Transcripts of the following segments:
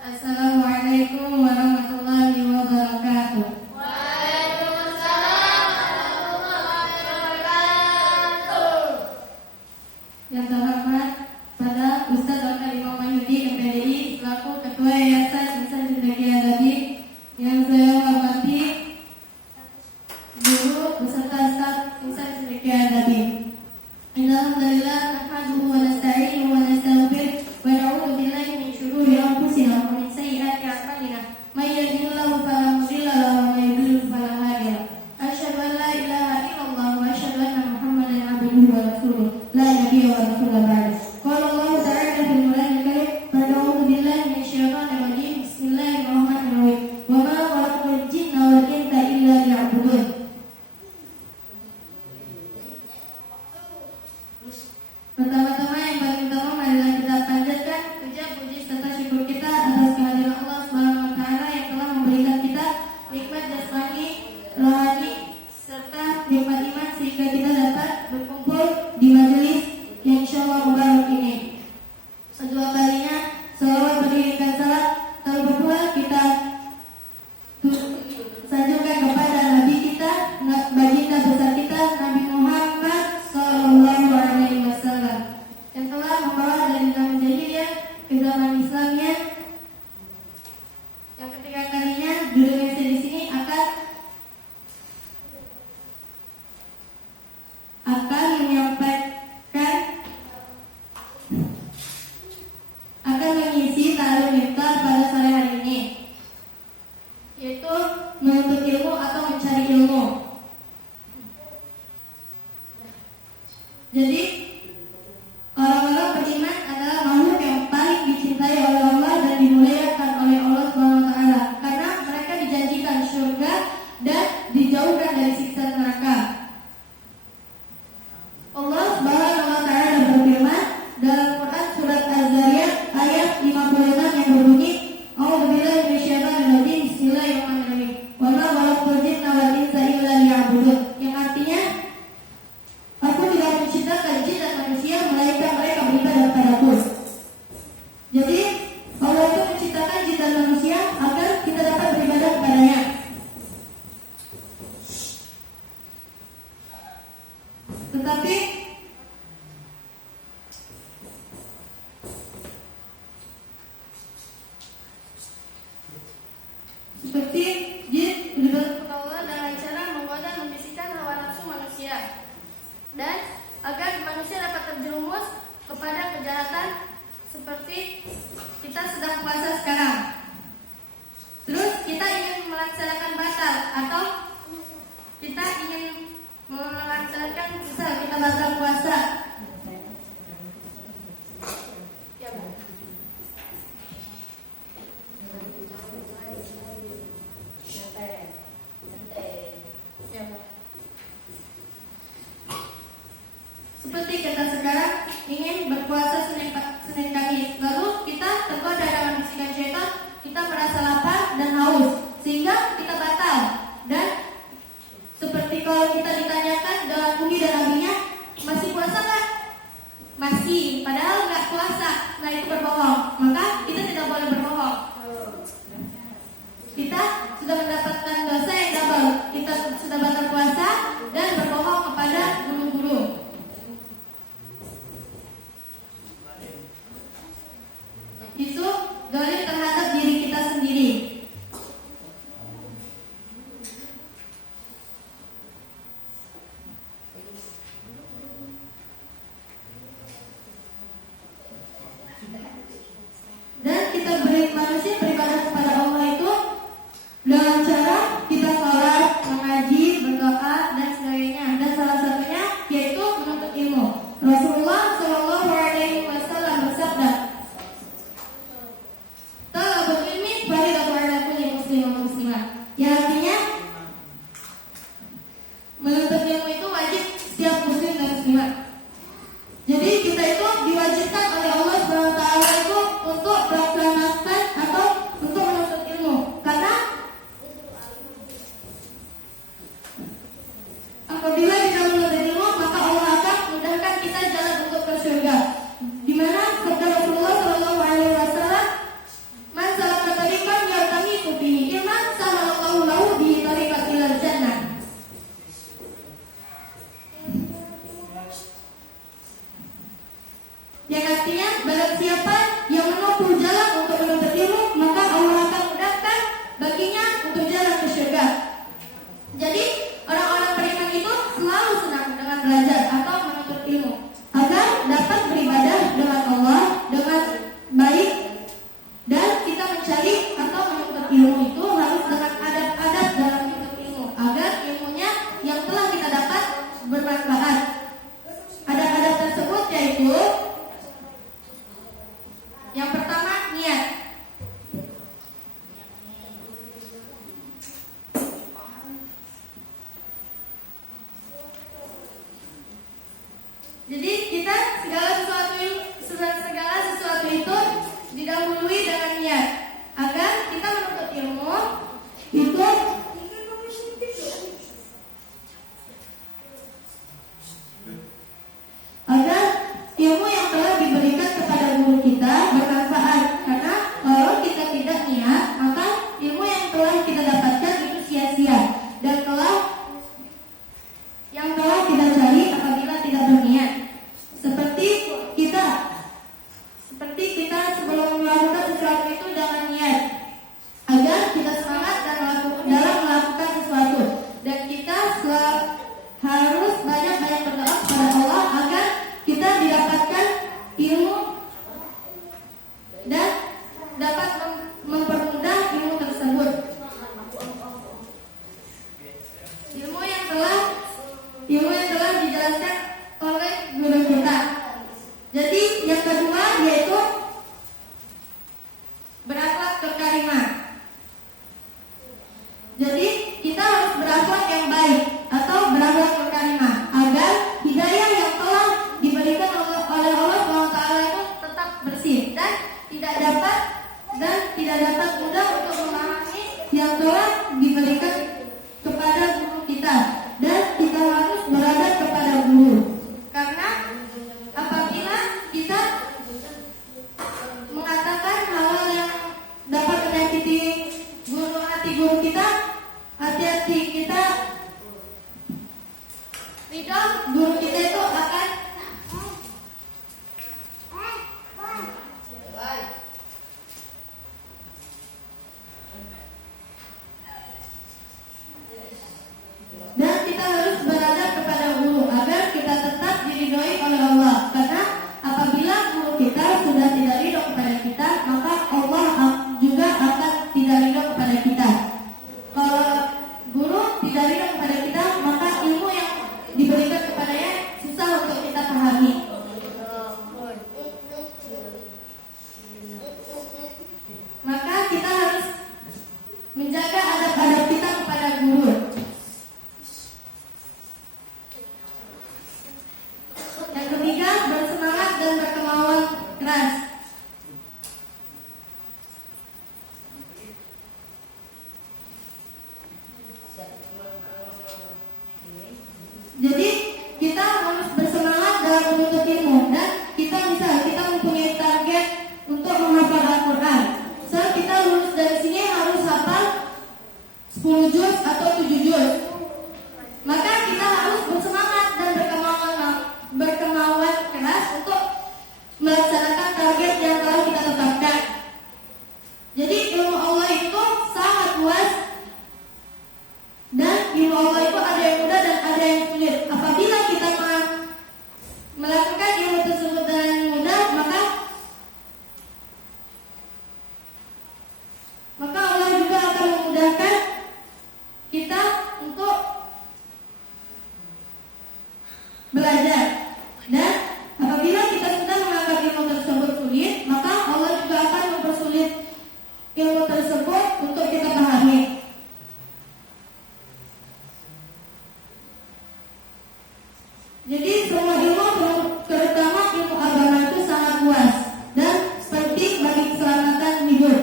Assalamualaikum warahmatullahi wabarakatuh. Waalaikumsalam warahmatullahi wabarakatuh. Yang terhormat pada Ustaz Dr. Imam Mahyudi MPDI selaku Ketua Yayasan Insan Cendekia Adabi, yang saya hormati guru beserta staf Insan Cendekia Adabi. Alhamdulillah, nahmaduhu wa nasta'inuhu wa nastaghfiruh wa na'udzu billahi min syururi anfusina wa min sayyiati a'malina. May yahdihillahu fala mudilla lahu wa may yudlil fala hadiya lahu. Asyhadu an la ilaha illallah wa asyhadu anna Muhammadan abduhu wa rasuluh. La nabiyya wa rasulullah ba'da. Qala Allah ta'ala fil Qur'anil karim, "A'udzu billahi minasyaitonir rajim. Bismillahirrahmanirrahim. Wa ma khalaqtul jinna wal insa illa liya'budun." Pertama-tama yang paling utama marilah kita panjatkan puja puji serta syukur kita atas kehadiran Allah Subhanahu wa taala yang telah memberikan kita nikmat jasmani, rohani serta nikmat iman sehingga kita dapat berkumpul di majelis yang insyaallah mubarak ini. Kedua kalinya selawat beriringan salat terpula kita sanjungkan kepada Nabi kita, baginda besar kita Nabi Muhammad sallallahu alaihi wasallam yang telah membawa dari zaman jahiliyah ke zaman Islamnya, yang ketiga kalinya judulnya di sini akan menyampaikan akan mengisi ta'lim iftar pada sore hari ini, yaitu menuntut ilmu atau mencari ilmu. Jadi orang-orang beriman adalah makhluk yang paling dicintai oleh Allah dan dimuliakan oleh Allah SWT karena mereka dijanjikan surga dan dijauhkan dari siksa neraka. Allah SWT berfirman dalam Quran surat Az-Zariyat ayat 56 yang berbunyi, "A'udzubillahi minasyaitonir rajim. Bismillahirrahmanirrahim. Wa ma khalaqtul jinna wal insa illa liya'budun." Yang artinya, Aku tidak menciptakan jin dan manusia melainkan mereka beribadah kepadaku. Jadi Allah itu menciptakan jin dan manusia agar kita dapat beribadah kepadanya. Tetapi seperti jin beribadah kepada Allah dengan cara menggoda dan membisikkan hawa nafsu manusia, dan agar manusia dapat terjerumus kepada kejahatan seperti kita sedang puasa sekarang. Terus kita ingin melaksanakan batal atau kita ingin melaksanakan misal kita batal puasa. Ya, Bang. Ya, Bang. Seperti kita sekarang ingin berpuasa Senin Kamis, lalu kita tergoda dengan bisikan syaitan, kita merasa lapar dan haus sehingga kita batal. Dan seperti kalau kita ditanyakan dengan Umi dan Abinya, masih puasa kan? Masih, padahal nggak puasa. Nah, itu berbohong. Maka kita tidak boleh berbohong. Kita sudah mendapatkan dosa yang double. Kita sudah batal puasa dan berbohong kepada guru-guru. Itu dalil terhadap diri kita sendiri. Dan kita manusia beribadah kepada Allah itu dengan cara kita sholat, mengaji, berdoa dan sebagainya. Dan salah satunya yaitu menuntut ilmu. Rasulullah Shallallahu Alaihi Wasallam bersabda, "Talabul ilmi fardhu 'ala kulli muslim wa muslimah." Yang artinya menuntut ilmu itu wajib setiap muslim dan muslimah. Jadi kita itu diwajibkan oleh Allah SWT itu untuk melaksanakan atau seperti kita sebelum melakukan sesuatu itu jangan niat agar kita semangat dalam melakukan sesuatu, dan kita harus banyak-banyak berdoa kepada Allah agar kita didapatkan ilmu dan dapat mempermudah ilmu tersebut. Ilmu yang telah dijelaskan oleh guru kita. Jadi yang kedua yaitu berakhlak berkarimah. Jadi kita harus berakhlak yang baik atau berakhlak berkarimah agar hidayah yang telah diberikan oleh Allah SWT itu tetap bersih dan tidak dapat mudah untuk memahami yang telah diberikan kepada guru kita, dan kita harus beradab kepada guru, karena apabila kita mengatakan hal yang dapat menyakiti hati guru kita, hati-hati kita ridho guru kita itu akan dan kita harus beradab kepada guru agar kita tetap diridhoi oleh Allah, karena apabila guru kita sudah tidak ridho kepada kita, maka Allah juga akan tidak ridho kepada kita. Kalau guru tidak ridho kepada kita, maka ilmu yang diberikan kepadanya susah untuk kita pahami. Maka kita harus menjaga adab-adab kita kepada guru. Yang ketiga, bersemangat dan berkemauan keras. Jadi kita harus bersemangat dalam menuntut ilmu, dan kita mempunyai target untuk menghafal Al-Quran. So kita lulus dari sini harus hafal 10 juz atau 7 juz. Maka kita harus bersemangat dan berkemauan keras untuk melaksanakan target yang telah kita tetapkan. Jadi ilmu Allah itu sangat luas, dan ilmu Allah itu ada yang mudah dan ada yang sulit. Apabila kita melakukan ilmu tersebut dengan mudah, maka Allah juga akan memudahkan kita untuk belajar. Dan apabila kita sudah menganggap ilmu tersebut sulit, maka Allah juga akan mempersulit ilmu tersebut untuk kita pahami. Jadi semua ilmu, terutama ilmu agama, itu sangat luas dan penting bagi keselamatan hidup.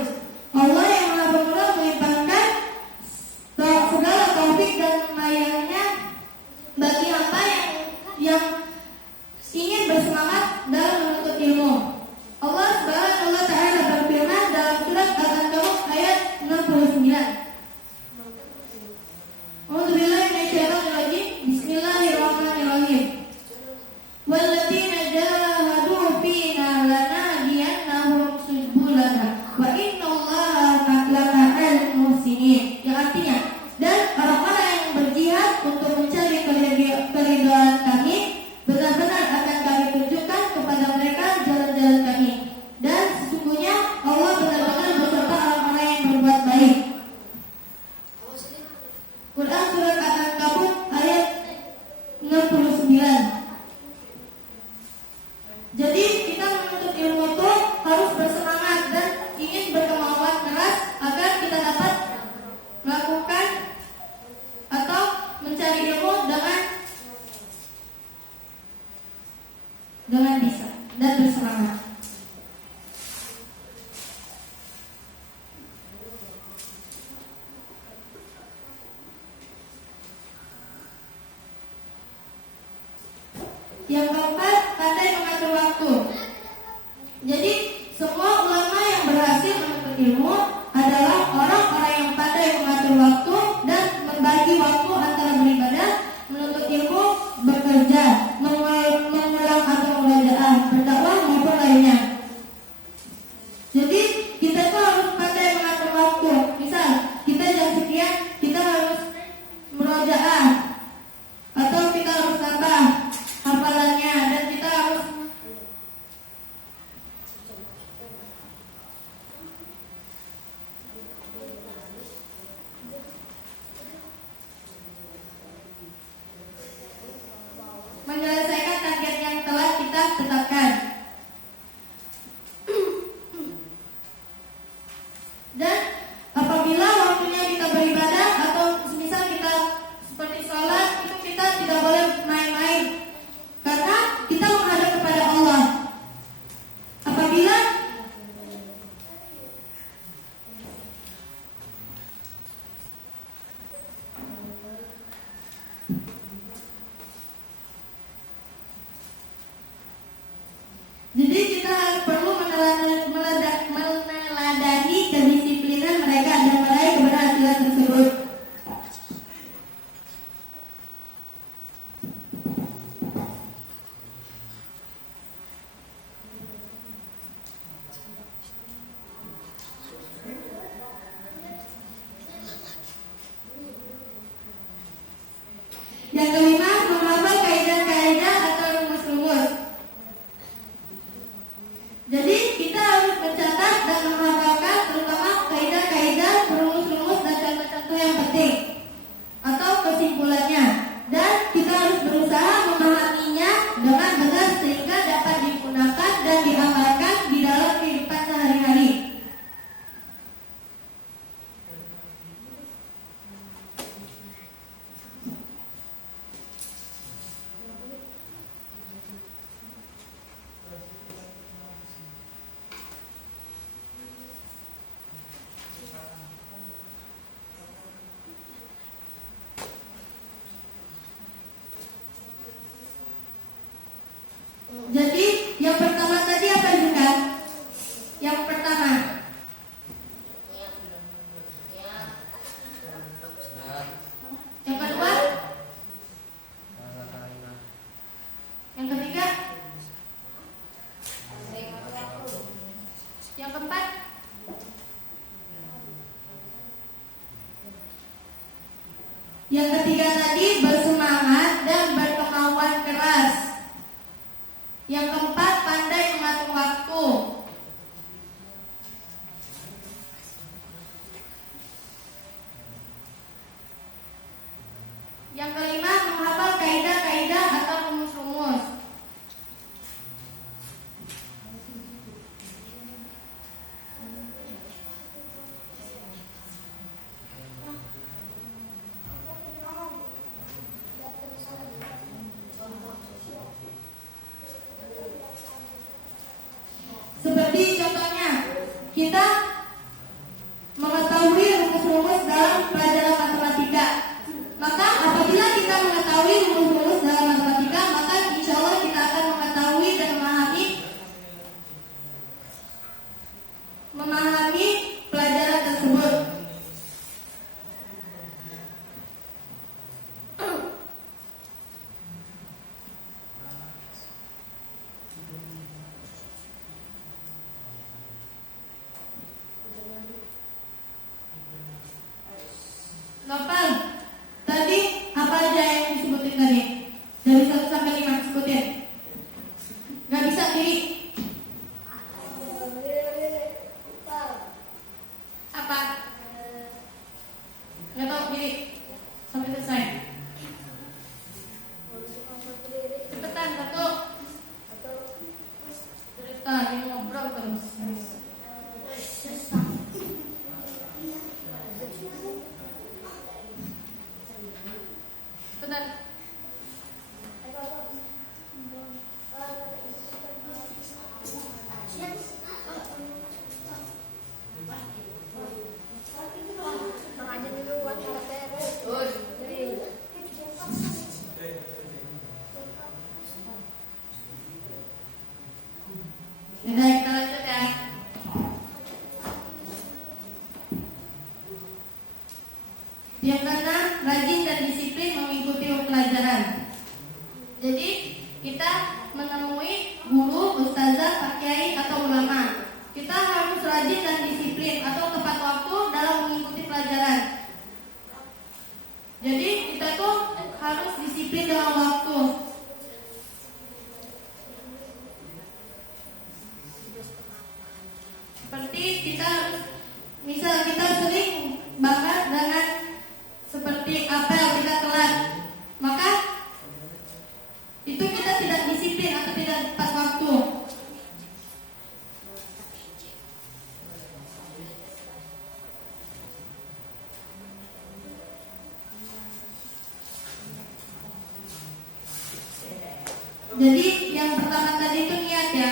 Allah yang Maha Pemurah melimpahkan segala taufik dan mayanya bagi hamba yang ingin bersemangat dalam menuntut ilmu. Allah Subhanahu wa Ta'ala berfirman dalam surat Al-Ankabut ayat 69. A'udzubillahi minasyaitonirrajim. Bismillahirrahmanirrahim. Walladzina jahadu fina lanahdiyannahum subulana wa innallaha lama'al muhsinin. Yang artinya, dan orang-orang yang berjihad untuk mencari keridhaan kami, benar-benar akan kami tunjukkan kepada mereka jalan-jalan kami, dan sesungguhnya Allah benar-benar beserta orang-orang yang berbuat baik. Quran surat Al-Ankabut ayat 69. Jadi kita menuntut ilmu itu harus bersemangat dan ingin berkemauan keras agar kita dapat melakukan atau mencari ilmu dengan bisa dan bersemangat. Yang keempat, pandai mengatur waktu. Jadi semua ulama yang berhasil menuntut ilmu adalah orang-orang yang pandai mengatur waktu dan membagi waktu antara beribadah, menuntut ilmu, bekerja, mengulang atau belajar, berdakwah maupun lainnya. Yang kelima, menghafal kaidah-kaidah atau rumus-rumus. Jadi kita harus mencatat dan menghafalkan terutama kaidah-kaidah, rumus-rumus dan contoh-contoh yang penting atau kesimpulannya. Dan kita harus berusaha memahaminya dengan benar sehingga dapat digunakan dan diamalkan di dalam kehidupan sehari-hari. Jadi yang pertama tadi apa juga? Yang pertama, yang kedua, yang ketiga, yang keempat, yang ketiga tadi bersemangat dan berkemauan keras. Yang keempat, pandai mengatur waktu. Yang kelima, menghafal kaidah-kaidah atau rumus-rumus. Seperti contohnya, kita mengetahui rumus-rumus dalam pelajaran matematika. Maka apabila kita mengetahui rumus-rumus dalam matematika, maka insya Allah kita akan mengetahui dan memahami pelajaran tersebut. Novel, tadi apa aja yang disebutin tadi? Dari 1 sampai 5 sebutin. Gak bisa diri. Apa? Gak tahu diri. Sampai selesai. Cepetan, 1. Cepetan, yang ngobrol terus. Benar. Yaudah, kita lanjut ya. Yang keenam, rajin dan disiplin mengikuti pelajaran. Jadi kita menemui guru, ustazah, pak kiai atau ulama. Kita harus rajin dan disiplin atau tepat waktu dalam mengikuti pelajaran. Jadi kita tuh harus disiplin dalam waktu. Seperti kita harus, misal kita sering banget dengan seperti apel kita telat, maka itu kita tidak disiplin atau tidak tepat waktu. Jadi yang pertama tadi itu niat ya.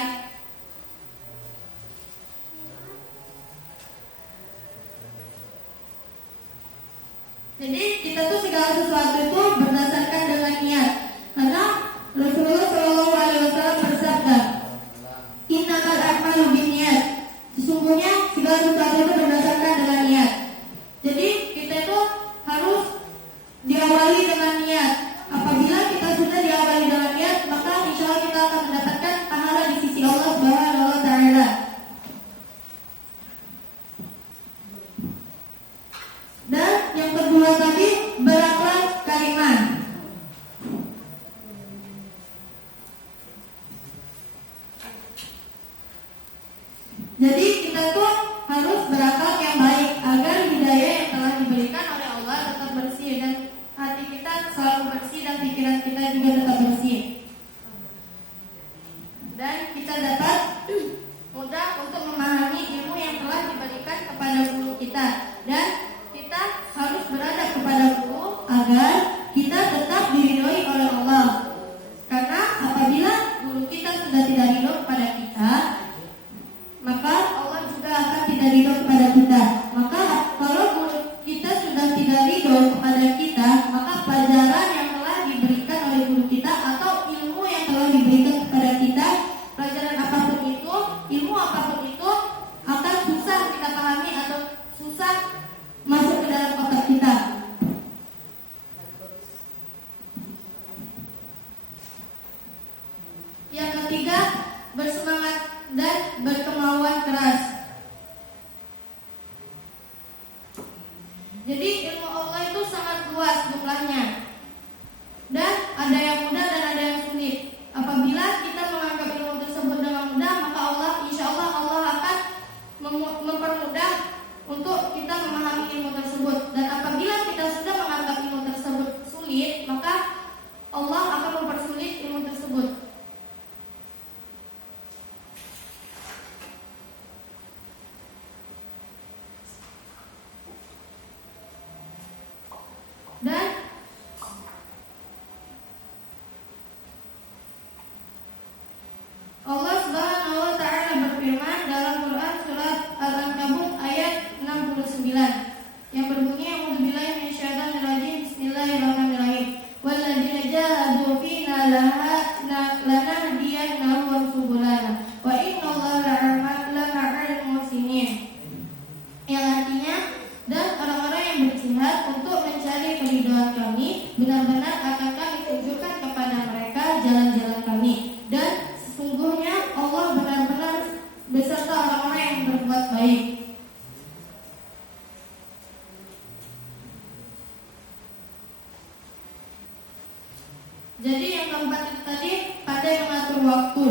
Jadi kita tuh segala sesuatu itu berdasarkan dengan niat. Karena Rasulullah SAW bersabda, "Innamal a'malu binniyat." Sesungguhnya segala sesuatu itu berdasarkan dengan niat. Jadi kita itu harus diawali dengan niat. Apabila kita sudah diawali dengan niat, maka insya Allah kita akan mendapatkan pahala di sisi Allah Subhanahu wa Ta'ala. Dan yang kedua tadi, berakhlak tuh harus berakhlak yang baik agar hidayah yang telah diberikan oleh Allah tetap bersih dan hati kita selalu bersih dan pikiran kita juga tetap bersih. Dan kita dapat mudah untuk memahami ilmu yang telah diberikan kepada guru kita, dan kita harus beradab kepada guru agar kita tetap diridhoi oleh Allah. Karena apabila guru kita sudah tidak ridho kepada kita, maka Allah juga akan tidak ridho kepada kita. Maka kalau guru kita sudah tidak ridho kepada kita, maka pelajaran yang telah diberikan oleh guru kita atau ilmu yang telah diberikan kepada kita, pelajaran apapun itu, ilmu apapun itu, akan susah kita pahami atau susah masuk ke dalam otak kita. Yang ketiga, bersemangat dan berkemauan keras. Jadi ilmu Allah itu sangat luas jumlahnya, dan ada yang mudah dan ada yang sulit. Apabila kita menganggap ilmu tersebut dengan mudah, maka Allah, insya Allah Allah akan mempermudah untuk kita memahami ilmu tersebut. Dan apabila kita sudah menganggap ilmu tersebut sulit, maka Allah akan mempersulit ilmu tersebut. Dan Allah Subhanahu wa taala berfirman dalam Quran surat Al-Ankabut ayat 69 yang berbunyi, A'udzubillahi minasyaitonir rajim, bismillahirrahmanirrahim. Walladzina jahadu fina lanahdiyannahum subulana wa innallaha lama'al muhsinin. Yang artinya, dan orang-orang yang berjihad untuk mencari keridhaan kami, benar-benar akan kami tunjukkan kepada mereka jalan-jalan kami, dan sesungguhnya Allah benar-benar beserta orang-orang yang berbuat baik. Jadi yang keempat itu tadi, pandai mengatur waktu.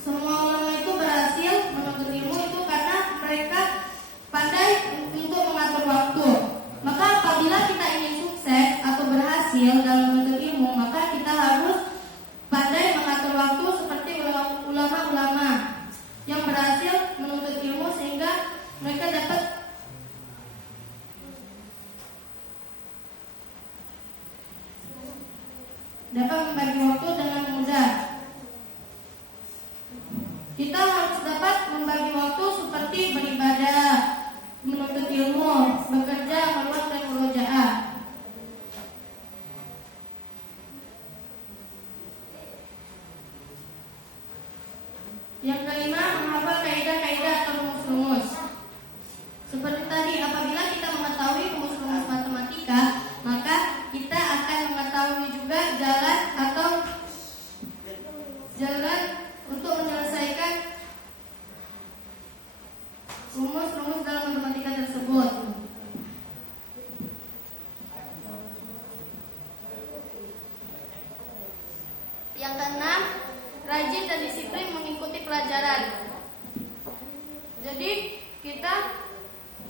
Semua ulama itu berhasil menuntut ilmu itu karena mereka pandai untuk mengatur waktu. Maka apabila kita ingin sukses atau berhasil dalam menuntut ilmu, maka kita harus pandai mengatur waktu seperti ulama-ulama yang berhasil menuntut ilmu sehingga mereka dapat membagi waktu dengan mudah. Kita harus dapat membagi waktu seperti beribadah, menuntut ilmu, bekerja, meluat dan murojaah. Yang kelima, menghafal kaidah-kaidah atau rumus-rumus. Seperti tadi, apabila kita mengetahui rumus-rumus matematika, maka kita akan mengetahui juga jalan untuk menyelesaikan rumus-rumus dalam matematika tersebut. Yang keenam, rajin dan disiplin mengikuti pelajaran. Jadi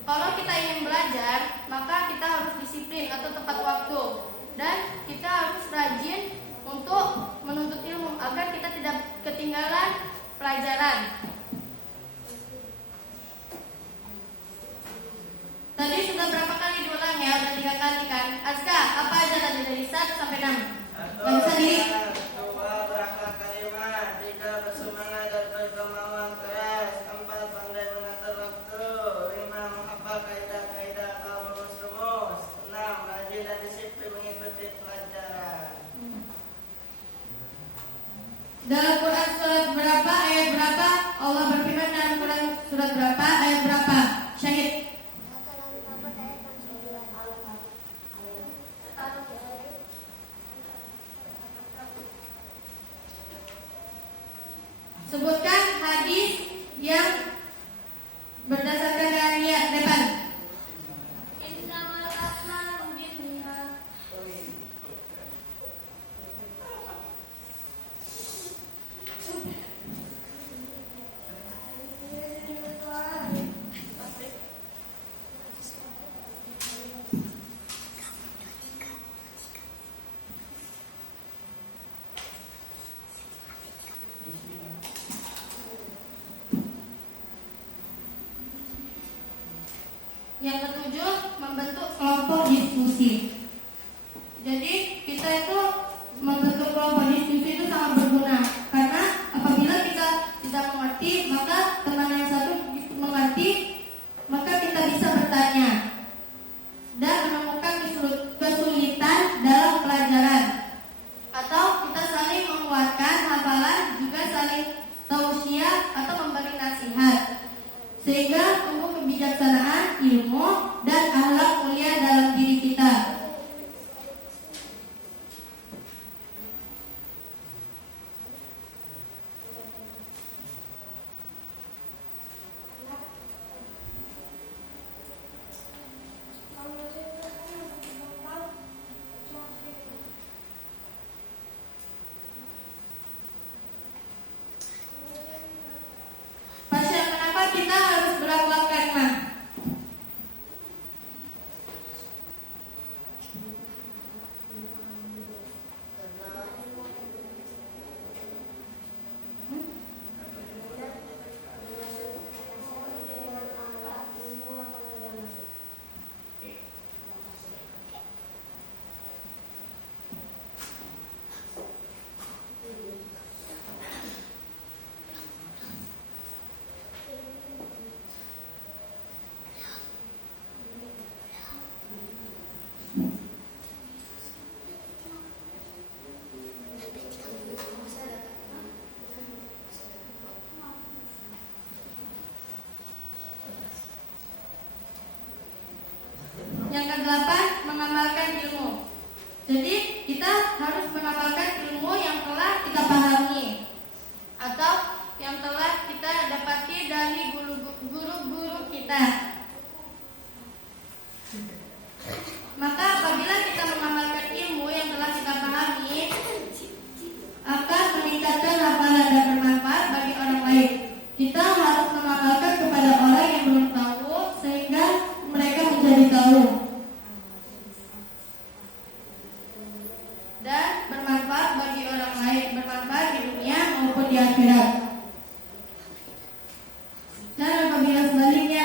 kalau kita ingin belajar, maka kita harus disiplin atau tepat waktu, dan kita harus rajin untuk menuntut ilmu agar kita tidak ketinggalan pelajaran. Tadi sudah berapa kali diulang ya? Udah 3 kali kan? Aska, apa aja tadi dari 1 sampai 6? Gak bisa di? 2. Berakhlak karimah. 3. Bersemangat dan berkemauan keras. 4. Pandai mengatur waktu. 5. Menghafal kaidah-kaidah atau rumus-rumus. 6. Rajin dan disiplin mengikuti pelajaran. Dalam Quran surat berapa, ayat berapa? Allah berfirman dalam Quran surat berapa, ayat berapa? Syahid. Sebutkan hadis yang berdasarkan ayat depan. Innamal a'malu binniyat. Yang ketujuh, membentuk kelompok diskusi. Jadi kita itu membentuk kelompok diskusi itu sangat berguna, karena apabila kita tidak mengerti, maka teman yang satu mengerti, maka kita bisa bertanya dan menemukan kesulitan dalam pelajaran, atau kita saling menguatkan hafalan, juga saling tausiah atau memberi nasihat, sehingga tumbuh kebijaksanaan, ilmu, dan akhlak mulia dalam diri kita. Pasien, kenapa kita harus berakhlak karimah? Yang kedelapan, mengamalkan ilmu. Jadi kita harus mengamalkan ilmu yang telah kita pahami atau yang telah kita dapati dari guru-guru kita. Maka apabila kita mengamalkan ilmu yang telah kita pahami, akan meningkatkan hafalan dan bermanfaat bagi orang lain. Kita harus mengamalkan kepada orang yang belum tahu, sehingga mereka menjadi tahu dan bermanfaat bagi orang lain, bermanfaat di dunia maupun di akhirat. Dan apabila sebaliknya,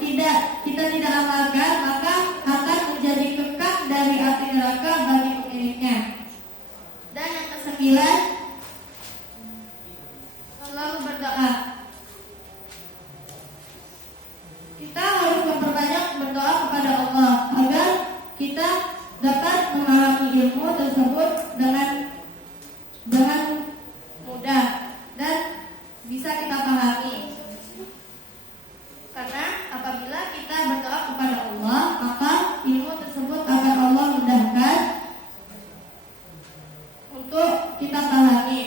bila kita tidak amalkan, maka akan menjadi kekang dari api neraka bagi pemiliknya. Dan yang kesembilan, selalu berdoa. Kita harus memperbanyak berdoa kepada Allah agar kita dapat memahami ilmu tersebut dengan mudah dan bisa kita pahami. Karena apabila kita berdoa kepada Allah, maka ilmu tersebut akan Allah mudahkan untuk kita pahami.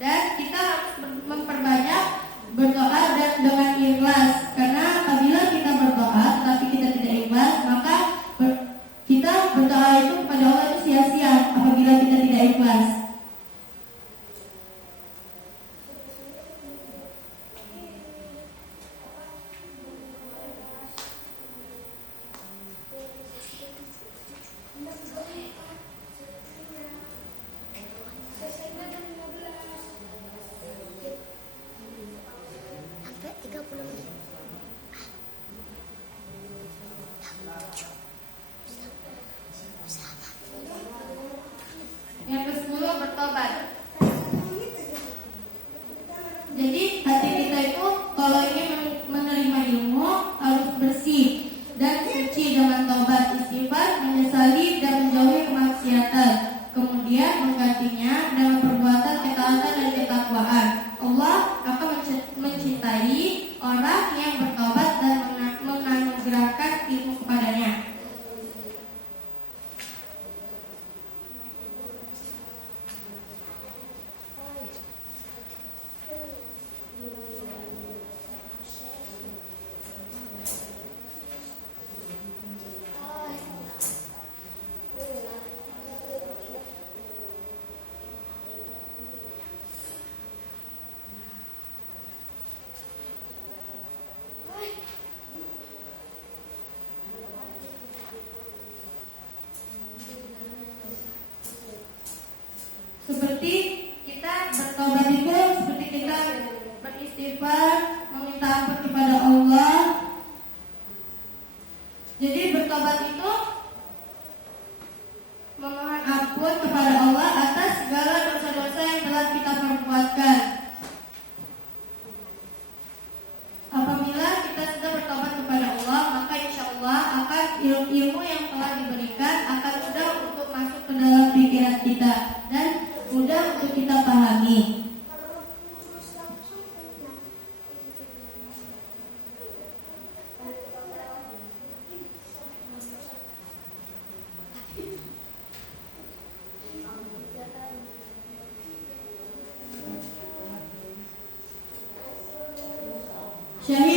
Dan kita harus memperbanyak berdoa dan dengan ikhlas. Karena apabila kita berdoa tapi kita tidak ikhlas, maka kita berdoa itu kepada Allah itu sia-sia apabila kita tidak ikhlas. Yang ke-10, bertobat. Jadi hati kita itu kalau ingin menerima ilmu harus bersih dan suci dengan taubat, istighfar, menyesali dan menjauhi kemaksiatan. Kemudian menggantinya dengan perbuatan ketaatan dan ketakwaan. Allah akan mencintai orang yang bertobat dan menganugerahkan ilmu kepadanya. Seperti kita bertobat beristighfar, meminta ampun kepada Allah. Jadi bertobat itu memohon ampun kepada Allah atas segala dosa-dosa yang telah kita perbuatkan. Apabila kita sudah bertobat kepada Allah, maka insya Allah akan ilmu yang telah diberikan akan mudah untuk masuk ke dalam pikiran kita dan mudah untuk kita pahami. Syahid